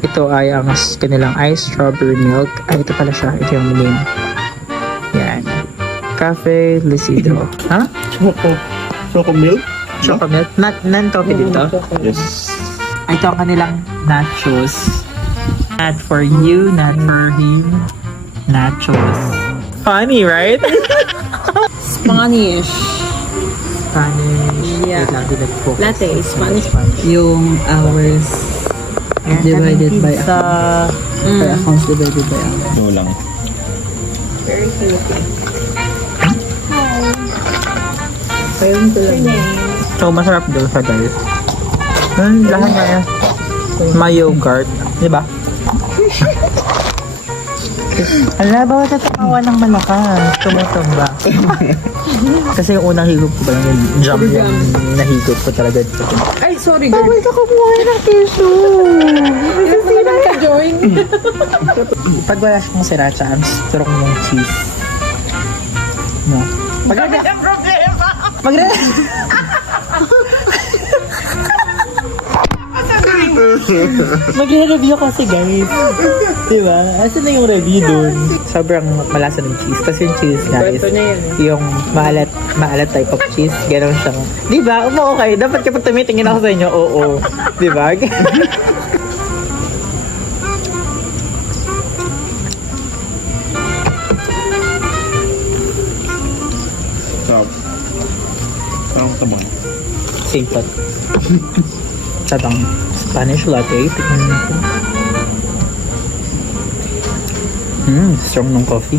Ito ay ang kanilang ice strawberry milk. Ay, ito pala siya. Ito yung name. Yan. Cafe Lucido. Ha? Choco milk? Choco milk? Non-coffee dito? Yes. Ito ang kanilang nachos. Not for you, not for him. Nachos. Funny, right? Spanish. Spanish. Yeah. Wait lang, dinag-focus. Latte, Spanish. Yung hours divided by Sa... accounts divided by hours. Ito lang. Very Philippine. Ayun ko lang. So, masarap daw siya, guys. Lahat na yan. May yogurt. Di ba? Ala, bawat natakawa ng malakas. Tumutumba. Kasi yung unang higop ko pa lang yung jump yung nahigop ko talaga. Ay, sorry girl. Bawal ka kumuha ng tissue. Kasi na ka-join. Pag wala siyang sriracha, ang strong yung cheese. No? Magre-review kasi guys. Diba? Asan na yung review dun? Sobrang malasa ng cheese. Kasi yung cheese guys, yung maalat type of cheese. Ganon siyang, diba? Okay. Dapat kapag tumitingin ako sa inyo, oo. Diba? Sarap. Parang tabon. Simple. Tatang Spanish latte. Tignan nyo ito. Strong ng coffee.